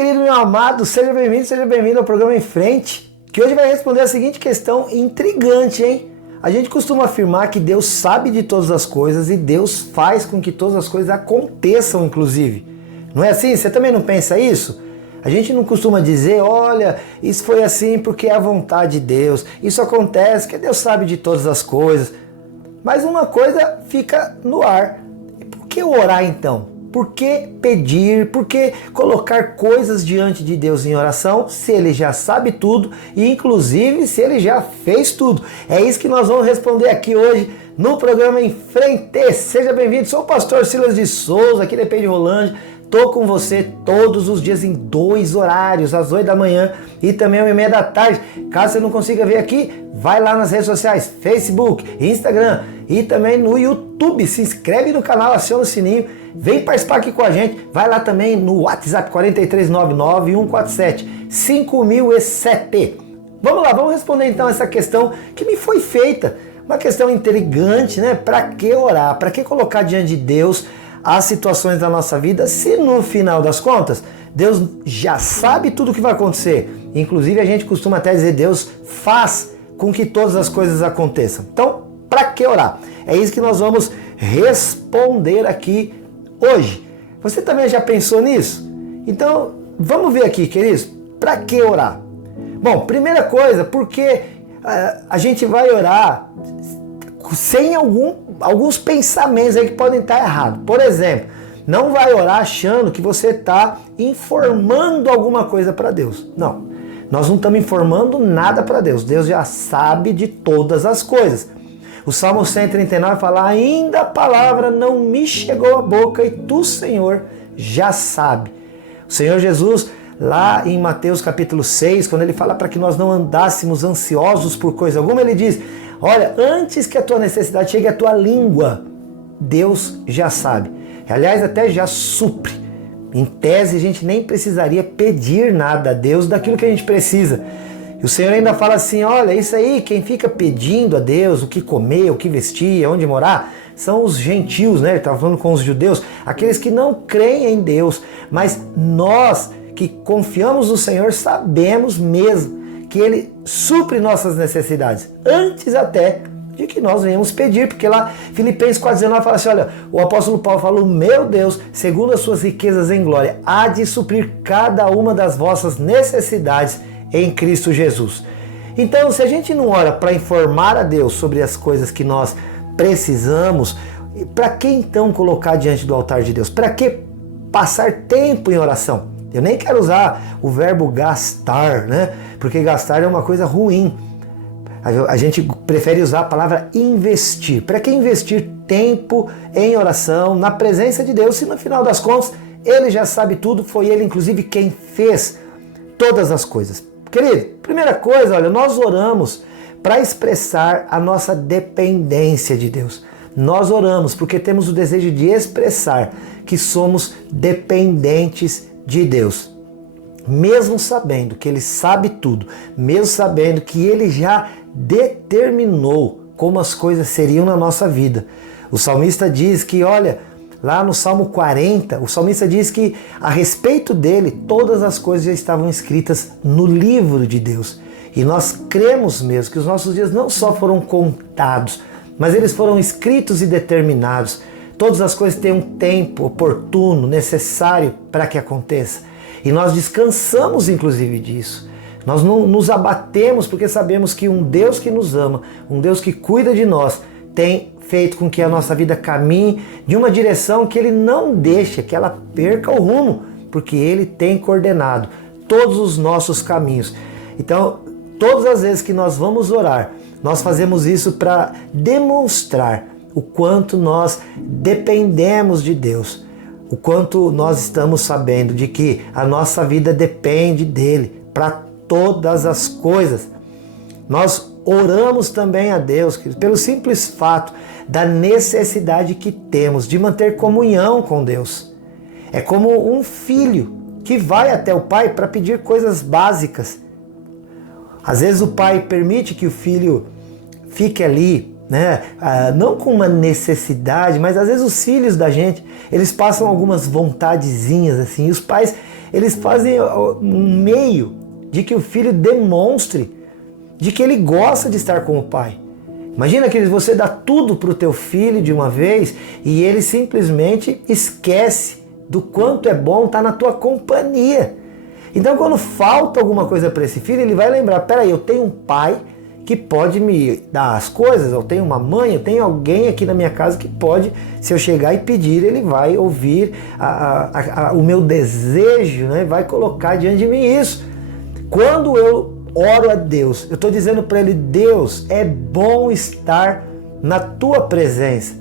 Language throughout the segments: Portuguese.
querido, meu amado, seja bem-vindo ao programa Em Frente, que hoje vai responder a seguinte questão intrigante, hein? A gente costuma afirmar que Deus sabe de todas as coisas e Deus faz com que todas as coisas aconteçam, inclusive. Não é assim? Você também não pensa isso? A gente não costuma dizer, olha, isso foi assim porque é a vontade de Deus, isso acontece porque Deus sabe de todas as coisas. Mas uma coisa fica no ar. E por que orar então? Por que pedir? Por que colocar coisas diante de Deus em oração se Ele já sabe tudo e inclusive se Ele já fez tudo? É isso que nós vamos responder aqui hoje no programa Em Frente. Seja bem-vindo, sou o pastor Silas de Souza, aqui da EPI de Rolândia. Estou com você todos os dias em 2 horários, às 8 da manhã e também às 1h30 da tarde. Caso você não consiga ver aqui, vai lá nas redes sociais, Facebook, Instagram e também no YouTube. Se inscreve no canal, aciona o sininho, vem participar aqui com a gente. Vai lá também no WhatsApp 4399-147-5007. Vamos lá, vamos responder então essa questão que me foi feita. Uma questão intrigante, né? Para que orar? Para que colocar diante de Deus as situações da nossa vida, se no final das contas Deus já sabe tudo o que vai acontecer. Inclusive a gente costuma até dizer, Deus faz com que todas as coisas aconteçam. Então, para que orar? É isso que nós vamos responder aqui hoje. Você também já pensou nisso? Então, vamos ver aqui, queridos, para que orar? Bom, primeira coisa, porque a gente vai orar sem alguns pensamentos aí que podem estar errados. Por exemplo, não vai orar achando que você está informando alguma coisa para Deus. Não, nós não estamos informando nada para Deus. Deus já sabe de todas as coisas. O Salmo 139 fala, ainda a palavra não me chegou à boca e tu, Senhor, já sabe. O Senhor Jesus, lá em Mateus capítulo 6, quando ele fala para que nós não andássemos ansiosos por coisa alguma, ele diz, olha, antes que a tua necessidade chegue à tua língua, Deus já sabe. Aliás, até já supre. Em tese, a gente nem precisaria pedir nada a Deus daquilo que a gente precisa. E o Senhor ainda fala assim, olha, isso aí, quem fica pedindo a Deus o que comer, o que vestir, onde morar, são os gentios, né? Ele estava falando com os judeus, aqueles que não creem em Deus. Mas nós que confiamos no Senhor sabemos mesmo que Ele supre nossas necessidades, antes até de que nós venhamos pedir, porque lá Filipenses 4,19 fala assim, olha, o apóstolo Paulo falou, meu Deus, segundo as suas riquezas em glória, há de suprir cada uma das vossas necessidades em Cristo Jesus. Então, se a gente não ora para informar a Deus sobre as coisas que nós precisamos, para que então colocar diante do altar de Deus? Para que passar tempo em oração? Eu nem quero usar o verbo gastar, né? Porque gastar é uma coisa ruim. A gente prefere usar a palavra investir. Para que investir tempo em oração, na presença de Deus, se no final das contas Ele já sabe tudo, foi Ele inclusive quem fez todas as coisas. Querido, primeira coisa, olha, nós oramos para expressar a nossa dependência de Deus. Nós oramos porque temos o desejo de expressar que somos dependentes de Deus, mesmo sabendo que Ele sabe tudo, mesmo sabendo que Ele já determinou como as coisas seriam na nossa vida. O salmista diz que, olha, lá no Salmo 40, o salmista diz que a respeito dele, todas as coisas já estavam escritas no livro de Deus. E nós cremos mesmo que os nossos dias não só foram contados, mas eles foram escritos e determinados. Todas as coisas têm um tempo oportuno, necessário para que aconteça. E nós descansamos inclusive disso. Nós não nos abatemos porque sabemos que um Deus que nos ama, um Deus que cuida de nós, tem feito com que a nossa vida caminhe de uma direção que Ele não deixa que ela perca o rumo, porque Ele tem coordenado todos os nossos caminhos. Então, todas as vezes que nós vamos orar, nós fazemos isso para demonstrar o quanto nós dependemos de Deus, o quanto nós estamos sabendo de que a nossa vida depende dEle para todas as coisas. Nós oramos também a Deus pelo simples fato da necessidade que temos de manter comunhão com Deus. É como um filho que vai até o pai para pedir coisas básicas. Às vezes o pai permite que o filho fique ali, né? Não com uma necessidade, mas às vezes os filhos da gente, eles passam algumas vontadezinhas assim, e os pais, eles fazem um meio de que o filho demonstre de que ele gosta de estar com o pai. Imagina que você dá tudo para o teu filho de uma vez e ele simplesmente esquece do quanto é bom estar na tua companhia. Então quando falta alguma coisa para esse filho, ele vai lembrar, peraí, eu tenho um pai que pode me dar as coisas, eu tenho uma mãe, eu tenho alguém aqui na minha casa que pode, se eu chegar e pedir, ele vai ouvir o meu desejo, né? Vai colocar diante de mim isso. Quando eu oro a Deus, eu estou dizendo para ele, Deus, é bom estar na tua presença.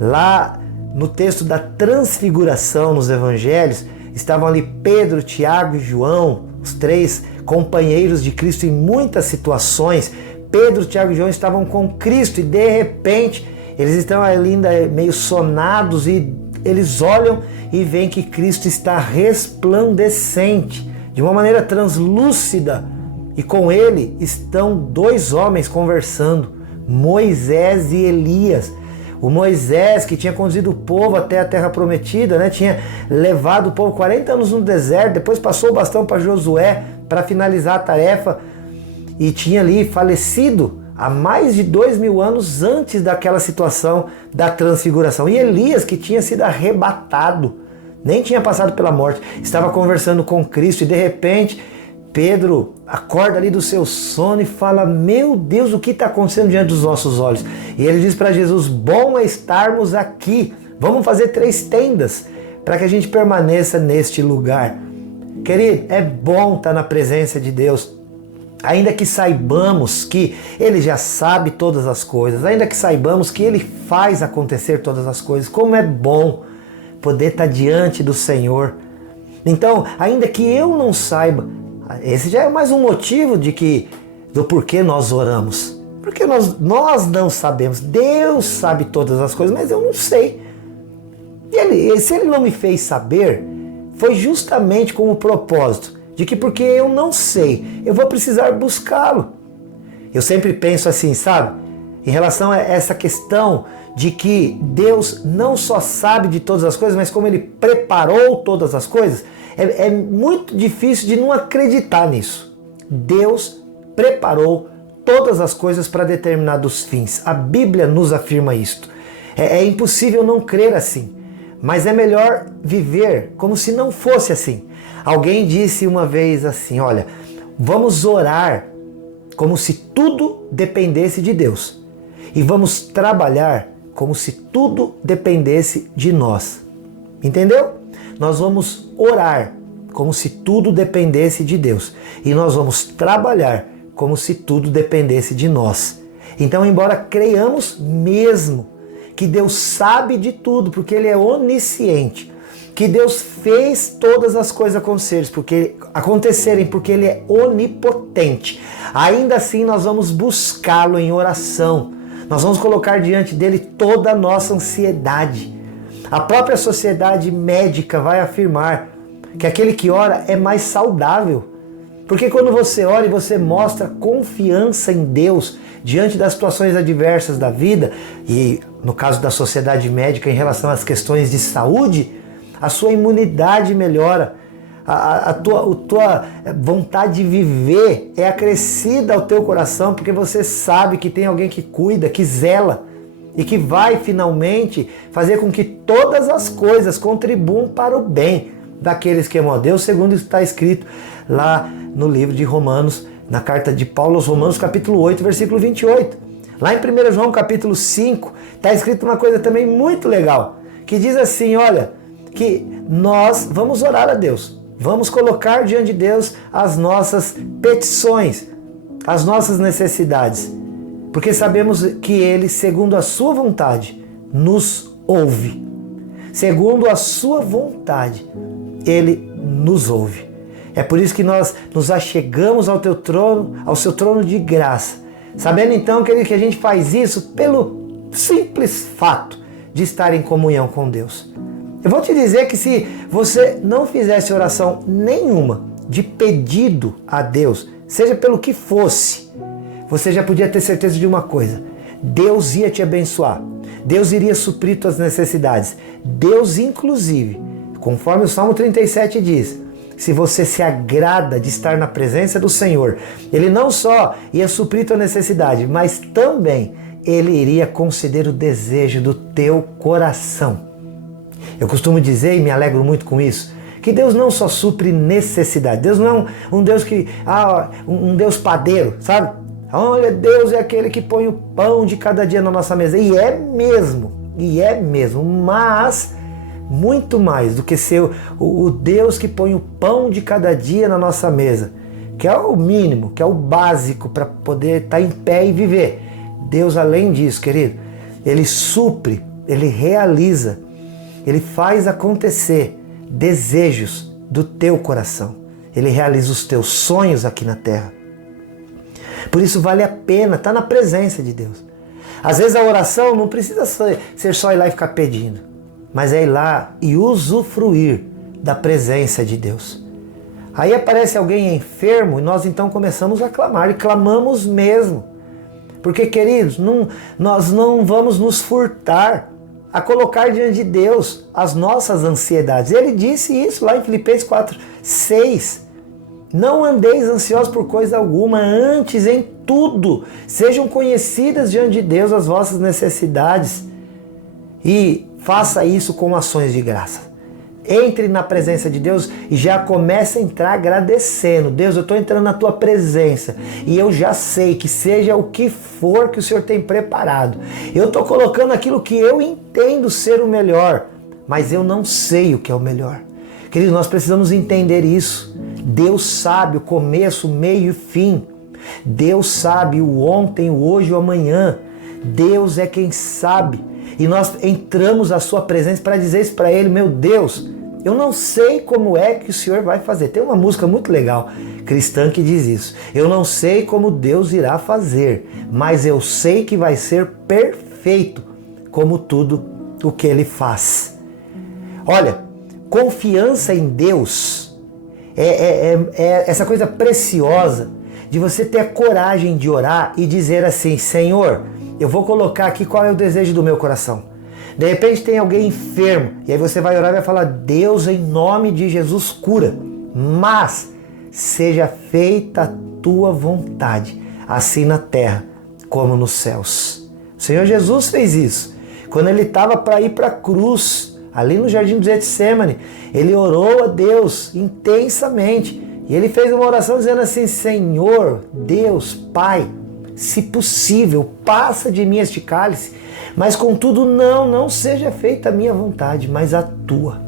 Lá no texto da transfiguração nos evangelhos, estavam ali Pedro, Tiago e João, os três companheiros de Cristo em muitas situações. Pedro, Tiago e João estavam com Cristo e de repente eles estão ali ainda meio sonados e eles olham e veem que Cristo está resplandecente, de uma maneira translúcida, e com ele estão dois homens conversando, Moisés e Elias. O Moisés, que tinha conduzido o povo até a terra prometida, né? Tinha levado o povo 40 anos no deserto, depois passou o bastão para Josué para finalizar a tarefa e tinha ali falecido há mais de 2000 anos antes daquela situação da transfiguração. E Elias, que tinha sido arrebatado, nem tinha passado pela morte, estava conversando com Cristo e de repente Pedro acorda ali do seu sono e fala, meu Deus, o que está acontecendo diante dos nossos olhos? E ele diz para Jesus, bom é estarmos aqui, vamos fazer 3 tendas para que a gente permaneça neste lugar. Querido, é bom estar na presença de Deus, ainda que saibamos que Ele já sabe todas as coisas, ainda que saibamos que Ele faz acontecer todas as coisas, como é bom poder estar diante do Senhor. Então, ainda que eu não saiba, esse já é mais um motivo do porquê nós oramos. Porque nós não sabemos. Deus sabe todas as coisas, mas eu não sei. E se Ele não me fez saber, foi justamente com o propósito de que porque eu não sei, eu vou precisar buscá-lo. Eu sempre penso assim, sabe? Em relação a essa questão de que Deus não só sabe de todas as coisas, mas como Ele preparou todas as coisas, é muito difícil de não acreditar nisso. Deus preparou todas as coisas para determinados fins. A Bíblia nos afirma isto. É impossível não crer assim, mas é melhor viver como se não fosse assim. Alguém disse uma vez assim, olha, vamos orar como se tudo dependesse de Deus e vamos trabalhar como se tudo dependesse de nós. Entendeu? Nós vamos orar como se tudo dependesse de Deus e nós vamos trabalhar como se tudo dependesse de nós. Então, embora creiamos mesmo que Deus sabe de tudo, porque Ele é onisciente, que Deus fez todas as coisas acontecerem, porque Ele é onipotente, ainda assim nós vamos buscá-lo em oração, nós vamos colocar diante dele toda a nossa ansiedade. A própria sociedade médica vai afirmar que aquele que ora é mais saudável. Porque quando você ora e você mostra confiança em Deus diante das situações adversas da vida, e no caso da sociedade médica em relação às questões de saúde, a sua imunidade melhora, a tua vontade de viver é acrescida ao teu coração, porque você sabe que tem alguém que cuida, que zela, e que vai finalmente fazer com que todas as coisas contribuam para o bem daqueles que amam a Deus, segundo está escrito lá no livro de Romanos, na carta de Paulo aos Romanos, capítulo 8, versículo 28. Lá em 1 João, capítulo 5, está escrito uma coisa também muito legal, que diz assim, olha, que nós vamos orar a Deus, vamos colocar diante de Deus as nossas petições, as nossas necessidades, porque sabemos que Ele, segundo a sua vontade, nos ouve. Segundo a sua vontade, Ele nos ouve. É por isso que nós nos achegamos ao teu trono, ao seu trono de graça, sabendo então, querido, que a gente faz isso pelo simples fato de estar em comunhão com Deus. Eu vou te dizer que se você não fizesse oração nenhuma de pedido a Deus, seja pelo que fosse, você já podia ter certeza de uma coisa: Deus ia te abençoar, Deus iria suprir tuas necessidades. Deus, inclusive, conforme o Salmo 37 diz, se você se agrada de estar na presença do Senhor, Ele não só ia suprir tua necessidade, mas também Ele iria conceder o desejo do teu coração. Eu costumo dizer, e me alegro muito com isso, que Deus não só supre necessidade. Deus não é um Deus um Deus padeiro, sabe? Olha, Deus é aquele que põe o pão de cada dia na nossa mesa. E é mesmo, mas muito mais do que ser o Deus que põe o pão de cada dia na nossa mesa, que é o mínimo, que é o básico para poder estar em pé e viver. Deus, além disso, querido, Ele supre, Ele realiza, Ele faz acontecer desejos do teu coração. Ele realiza os teus sonhos aqui na terra. Por isso vale a pena estar na presença de Deus. Às vezes a oração não precisa ser só ir lá e ficar pedindo, mas é ir lá e usufruir da presença de Deus. Aí aparece alguém enfermo e nós então começamos a clamar, e clamamos mesmo. Porque, queridos, nós não vamos nos furtar a colocar diante de Deus as nossas ansiedades. Ele disse isso lá em Filipenses 4:6. Não andeis ansiosos por coisa alguma, antes em tudo sejam conhecidas diante de Deus as vossas necessidades, e faça isso com ações de graça. Entre na presença de Deus e já comece a entrar agradecendo. Deus, eu estou entrando na tua presença e eu já sei que seja o que for que o Senhor tem preparado. Eu estou colocando aquilo que eu entendo ser o melhor, mas eu não sei o que é o melhor. Querido, nós precisamos entender isso. Deus sabe o começo, o meio e o fim. Deus sabe o ontem, o hoje e o amanhã. Deus é quem sabe. E nós entramos à sua presença para dizer isso para Ele: meu Deus, eu não sei como é que o Senhor vai fazer. Tem uma música muito legal, cristã, que diz isso. Eu não sei como Deus irá fazer, mas eu sei que vai ser perfeito, como tudo o que Ele faz. Olha, confiança em Deus é essa coisa preciosa de você ter a coragem de orar e dizer assim: Senhor, eu vou colocar aqui qual é o desejo do meu coração. De repente tem alguém enfermo, e aí você vai orar e vai falar: Deus, em nome de Jesus, cura, mas seja feita a tua vontade, assim na terra como nos céus. O Senhor Jesus fez isso. Quando Ele estava para ir para a cruz, ali no jardim do Getsêmani, Ele orou a Deus intensamente, e Ele fez uma oração dizendo assim: Senhor, Deus, Pai, se possível, passa de mim este cálice, mas contudo não seja feita a minha vontade, mas a tua.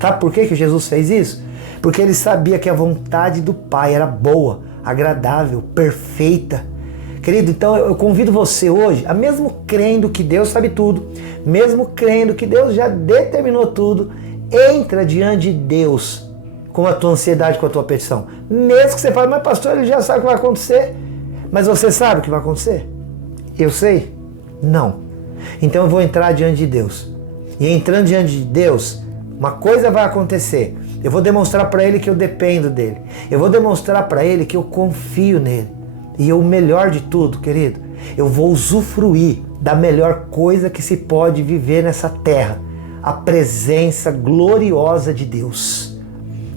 Sabe por que Jesus fez isso? Porque Ele sabia que a vontade do Pai era boa, agradável, perfeita. Querido, então eu convido você hoje, a mesmo crendo que Deus sabe tudo, mesmo crendo que Deus já determinou tudo, entra diante de Deus com a tua ansiedade, com a tua petição. Mesmo que você fale: mas pastor, Ele já sabe o que vai acontecer. Mas você sabe o que vai acontecer? Eu sei? Não. Então eu vou entrar diante de Deus. E entrando diante de Deus, uma coisa vai acontecer. Eu vou demonstrar para Ele que eu dependo dEle. Eu vou demonstrar para Ele que eu confio nele. E o melhor de tudo, querido, eu vou usufruir da melhor coisa que se pode viver nessa terra: a presença gloriosa de Deus.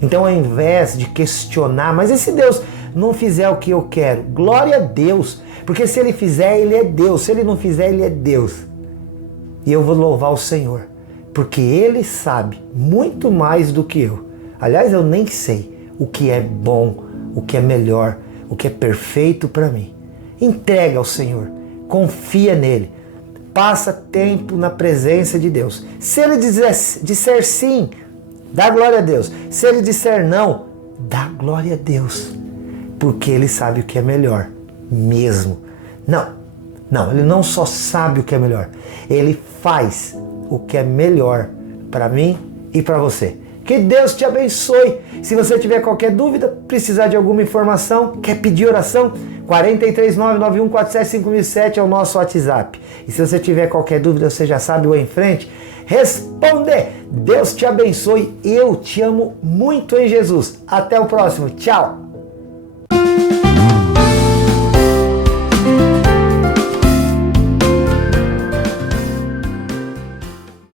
Então, ao invés de questionar: mas e se Deus não fizer o que eu quero? Glória a Deus, porque se Ele fizer, Ele é Deus. Se Ele não fizer, Ele é Deus. E eu vou louvar o Senhor, porque Ele sabe muito mais do que eu. Aliás, eu nem sei o que é bom, o que é melhor, o que é perfeito para mim. Entrega ao Senhor, confia nele, passa tempo na presença de Deus. Se Ele disser sim, dá glória a Deus. Se Ele disser não, dá glória a Deus, porque Ele sabe o que é melhor mesmo. Não, Ele não só sabe o que é melhor, Ele faz o que é melhor para mim e para você. Que Deus te abençoe. Se você tiver qualquer dúvida, precisar de alguma informação, quer pedir oração, 43991475007 é o nosso WhatsApp. E se você tiver qualquer dúvida, você já sabe o Em Frente responder. Deus te abençoe. Eu te amo muito em Jesus. Até o próximo. Tchau.